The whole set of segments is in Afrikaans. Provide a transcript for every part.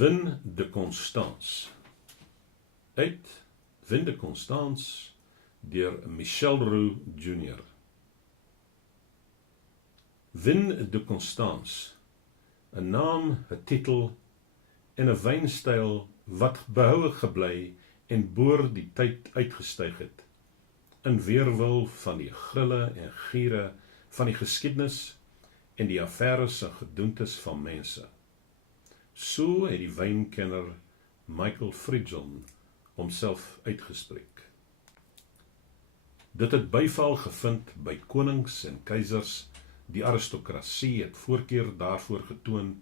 Vin de Constance. Uit Vin de Constance deur Michel Roux Jr. Vin de Constance, 'n naam, 'n titel en 'n wynstyl wat behoue gebly en boor die tyd uitgestyg het, in weerwil van die grille en giere van die geskiedenis en die affæres en gedoentes van mense. So het die wynkenner Michael Fridjon homself uitgespreek. Dit het byval gevind by konings en keisers, die aristokrasie het voorkeur daarvoor getoon,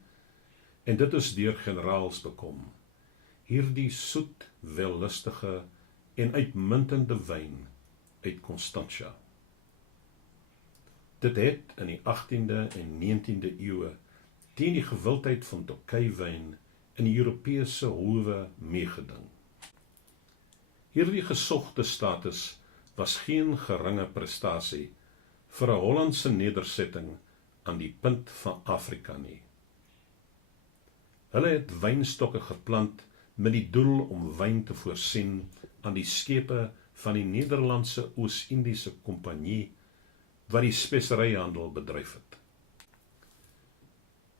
en dit is deur generaals bekom. Hierdie soet, wellustige en uitmuntende wyn uit Constantia. Dit het in die 18de en 19de eeue teen die gewildheid van Tokaj-wyn in die Europese howe meegeding. Hierdie gesogte status was geen geringe prestasie vir 'n Hollandse nedersetting aan die punt van Afrika nie. Hulle het wynstokke geplant met die doel om wyn te voorsien aan die skepe van die Nederlandse Oos-Indiese Kompanjie wat die speseryhandel bedryf het.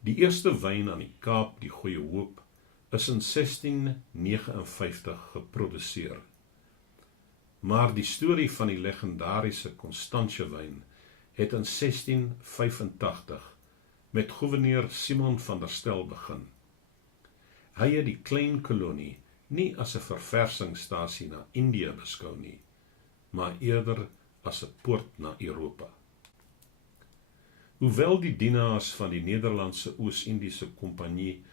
Die eerste wyn aan die Kaap, die Goeie Hoop, is in 1659 geproduseer. Maar die storie van die legendariese Constantia wyn het in 1685 met gouverneur Simon van der Stel begin. Hy het die klein kolonie nie as 'n verversingsstasie na Indië beskou nie, maar eerder as 'n poort na Europa. Hoewel die dienaars van die Nederlandse Oos-Indiese Kompanjie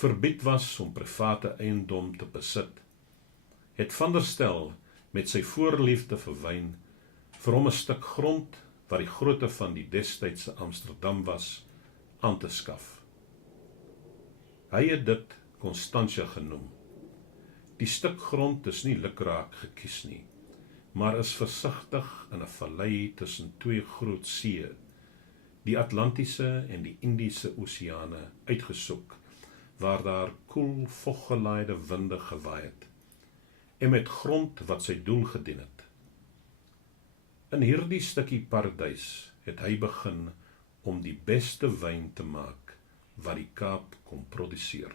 verbied was om private eiendom te besit, het Van der Stel met sy voorliefde vir wyn vir hom 'n stuk grond wat die grootte van die destydse Amsterdam was, aan te skaf. Hy het dit Constantia genoem. Die stuk grond is nie lukraak gekies nie, maar is versigtig in 'n vallei tussen twee groot seë, die Atlantiese en die Indiese Oseane, uitgesoek, waar daar koel, voggelaaide winde gewaai het, en met grond wat sy doel gedien het. In hierdie stukkie paradys het hy begin om die beste wyn te maak wat die Kaap kon produseer.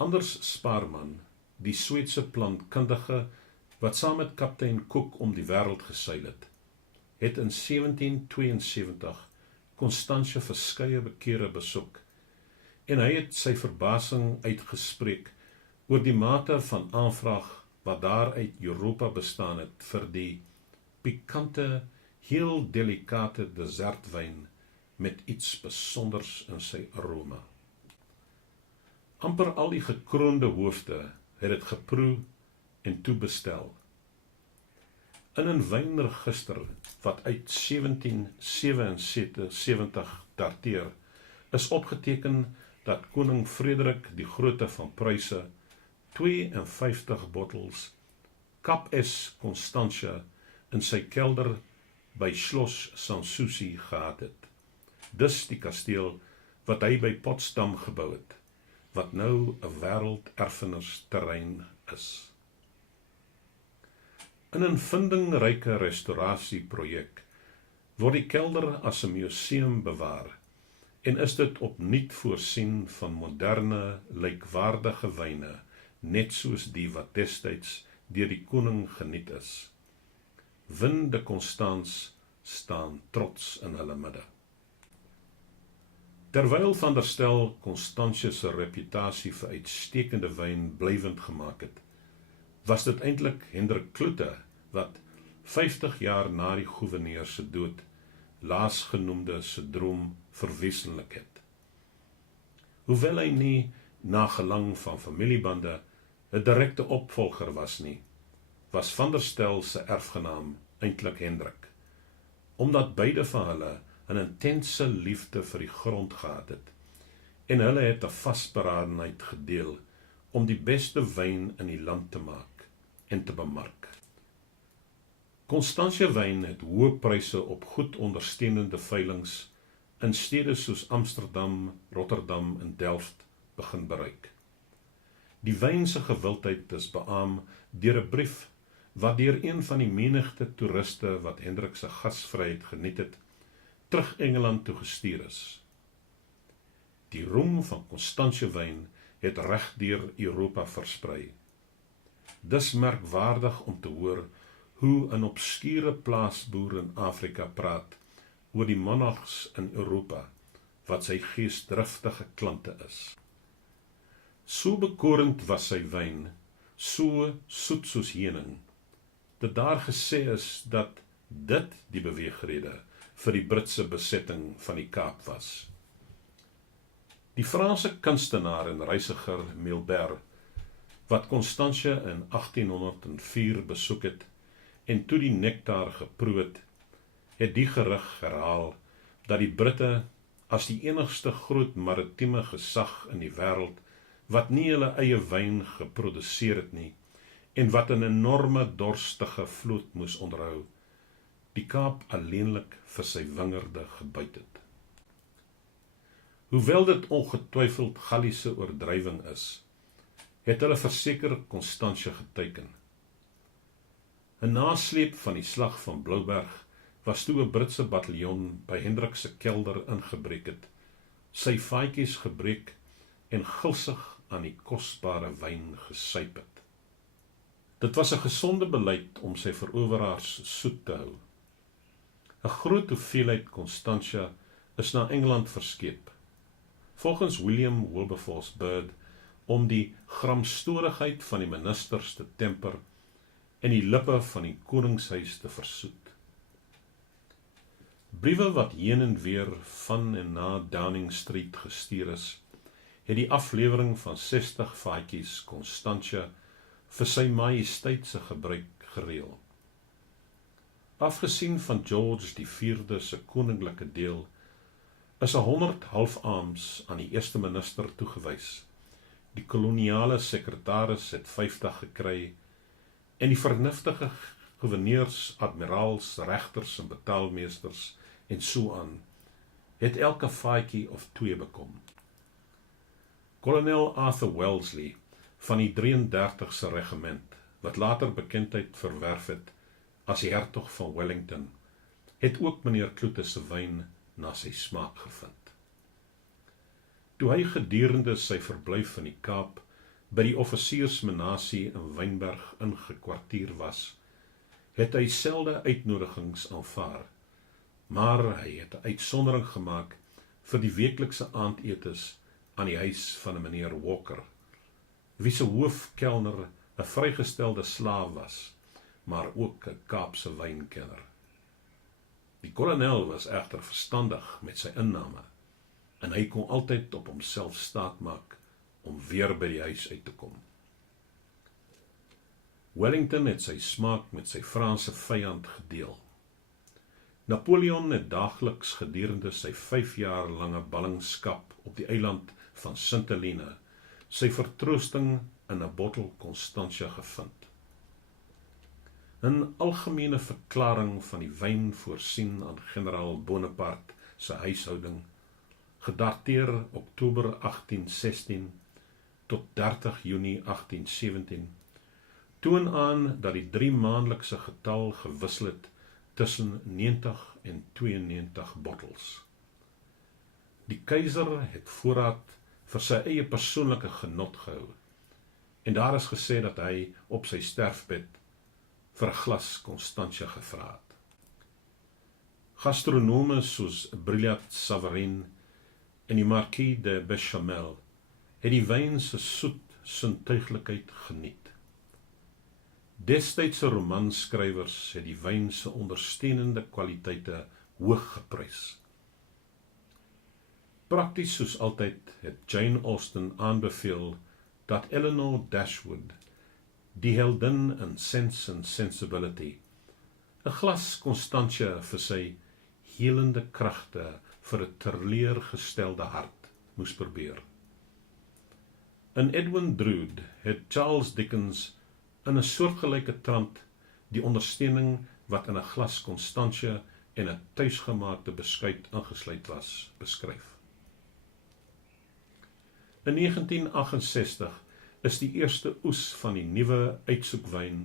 Anders Sparman, die Sweedse plantkundige wat saam met kaptein Cook om die wêreld geseil het in 1772 Constantia verskeie kere besoek, en hy het sy verbasing uitgespreek oor die mate van aanvraag wat daar uit Europa bestaan het vir die pikante, heel delikate desertwyn met iets besonders in sy aroma. Amper al die gekroonde hoofde het dit geproe en toe bestel. In 'n wynregister wat uit 1777 dateer, is opgeteken dat koning Frederik die Grote van Pruise 52 bottels Kap S. Constantia in sy kelder by Schloss Sanssouci gehad het. Dis die kasteel wat hy by Potsdam gebou het, wat nou 'n wêrelderfenisterrein is. In 'n vindingryke restaurasieprojek word die kelder as 'n museum bewaar en is dit opnuut voorsien van moderne, lykwaardige wyne, net soos die wat destyds deur die koning geniet is. Vin de Constance staan trots in hulle midde. Terwyl Van der Stel Constantia se reputasie vir uitstekende wyn blywend gemaak het, was dit eintlik Hendrik Kloete wat 50 jaar na die gouverneur se dood laasgenoemde se droom verwesenlik het. Hoewel hy nie na gelang van familiebande 'n direkte opvolger was nie, was Van der Stel se erfgenaam eintlik Hendrik, omdat beide van hulle 'n intense liefde vir die grond gehad het, en hulle het 'n vasberadenheid gedeel om die beste wyn in die land te maak en te bemark. Constantia wyn het hoë pryse op goed ondersteunende veilings in stede soos Amsterdam, Rotterdam en Delft begin bereik. Die wyn se gewildheid is beaam deur 'n brief wat deur een van die menigte toeriste wat Hendrik se gasvryheid geniet het, terug Engeland toe gestuur is. Die roem van Constantia wyn het reg deur Europa versprei. Dis merkwaardig om te hoor hoe 'n obskure plaasboer in Afrika praat oor die monarchs in Europa, wat sy geesdriftige klante is. So bekorend was sy wyn, so soet soos heuning, dat daar gesê is dat dit die beweegrede vir die Britse besetting van die Kaap was. Die Franse kunstenaar en reisiger Milbert, wat Constantia in 1804 besoek het en toe die nektar geproe het die gerug herhaal dat die Britte as die enigste groot maritieme gesag in die wêreld wat nie hulle eie wyn geproduseer het nie en wat 'n enorme dorstige vloot moes onderhou, die Kaap alleenlik vir sy wingerde gebyt het. Hoewel dit ongetwyfeld Galliese oordrywing is, het hulle verseker Constantia geteken. 'n nasleep van die slag van Blouberg was toe 'n Britse bataljon by Hendrik se kelder ingebreek het, sy vaatjies gebreek en gulsig aan die kosbare wyn gesuip het. Dit was 'n gesonde beleid om sy veroweraars soet te hou. 'n Groot hoeveelheid Constantia is na Engeland verskeep, volgens William Wilberforce Bird, om die gramstorigheid van die ministers te temper en die lippe van die koningshuis te versoet. Briewe wat heen en weer van en na Downing Street gestuur is, het die aflewering van 60 vaatjies Constantia vir sy majesteit se gebruik gereël. Afgesien van George die IV se koninklike deel, is 100 half-arms aan die eerste minister toegewys. Die koloniale sekretaris het 50 gekry en die vernuftige gouverneurs, admiraals, regters en betaalmeesters en so aan, het elke vaatjie of 2 bekom. Kolonel Arthur Wellesley van die 33ste regiment, wat later bekendheid verwerf het as die hertog van Wellington, het ook meneer Kloete se wyn na sy smaak gevind. Toe hy gedurende sy verblyf in die Kaap by die offisiersmenasie in Wynberg ingekwartier was, het hy selde uitnodigings aanvaar, maar hy het 'n uitsondering gemaak vir die weeklikse aandetes aan die huis van 'n meneer Walker, wie se hoofkelner 'n vrygestelde slaaf was, maar ook 'n Kaapse wynkenner. Die kolonel was egter verstandig met sy inname, en hy kon altyd op homself staat maak om weer by die huis uit te kom. Wellington het sy smaak met sy Franse vyand gedeel. Napoleon het daagliks gedurende sy 5 jaar lange ballingskap op die eiland van Sint Helena sy vertroosting in 'n bottel Constantia gevind. 'n algemene verklaring van die wyn voorsien aan generaal Bonaparte se huishouding, gedateer Oktober 1816 tot 30 Junie 1817, toon aan dat die 3 maandelikse getal gewissel het tussen 90 en 92 bottels. Die keiser het voorraad vir sy eie persoonlike genot gehou, en daar is gesê dat hy op sy sterfbed vir 'n glas Constantia gevra het. Gastronome soos Brillat Savarin en die Marquis de Bechamel het die wyn se soet sintuiglikheid geniet. Destydse romanskrywers het die wyn se ondersteunende kwaliteite hoog geprys. Prakties soos altyd het Jane Austen aanbeveel dat Eleanor Dashwood, die heldin in Sense and Sensibility, 'n glas Constantia vir sy helende kragte vir 'n teleurgestelde hart moes probeer. In Edwin Drood het Charles Dickens in 'n soortgelyke trant die ondersteuning wat in 'n glas Constantia en 'n tuisgemaakte beskuit ingesluit was, beskryf. In 1968 is die eerste oes van die nuwe uitsoekwyn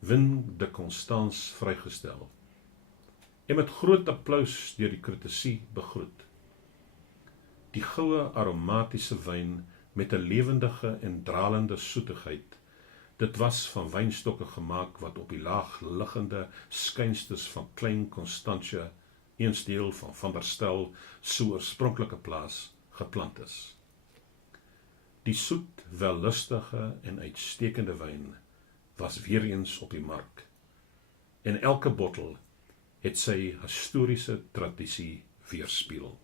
Vin de Constance vrygestel en met groot applaus deur die kritici begroet. Die goue aromatiese wyn met 'n lewendige en dralende soetigheid. Dit was van wynstokke gemaak wat op die laag liggende skynsters van Klein Constantia, eens deel van der Stel se oorspronklike plaas, geplant is. Die soet, wellustige en uitstekende wyn was weer eens op die mark, en elke bottel het sy historiese tradisie weerspieël.